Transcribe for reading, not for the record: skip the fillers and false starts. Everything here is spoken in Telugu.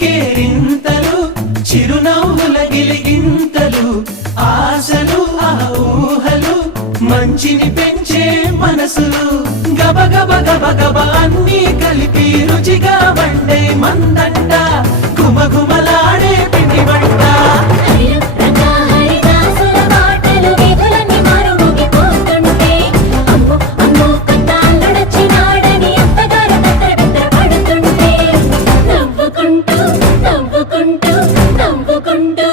కేరింతలు చిరునవ్వుల గిలిగింతలు ఆశలు ఆ ఊహలు మంచిని పెంచే మనసులు గబ గబ గబ గబ అన్నీ కలిపి రుచిగా వండే మందంట గుమగుమలాడే పిండి వంట నవ్వుకుంటూ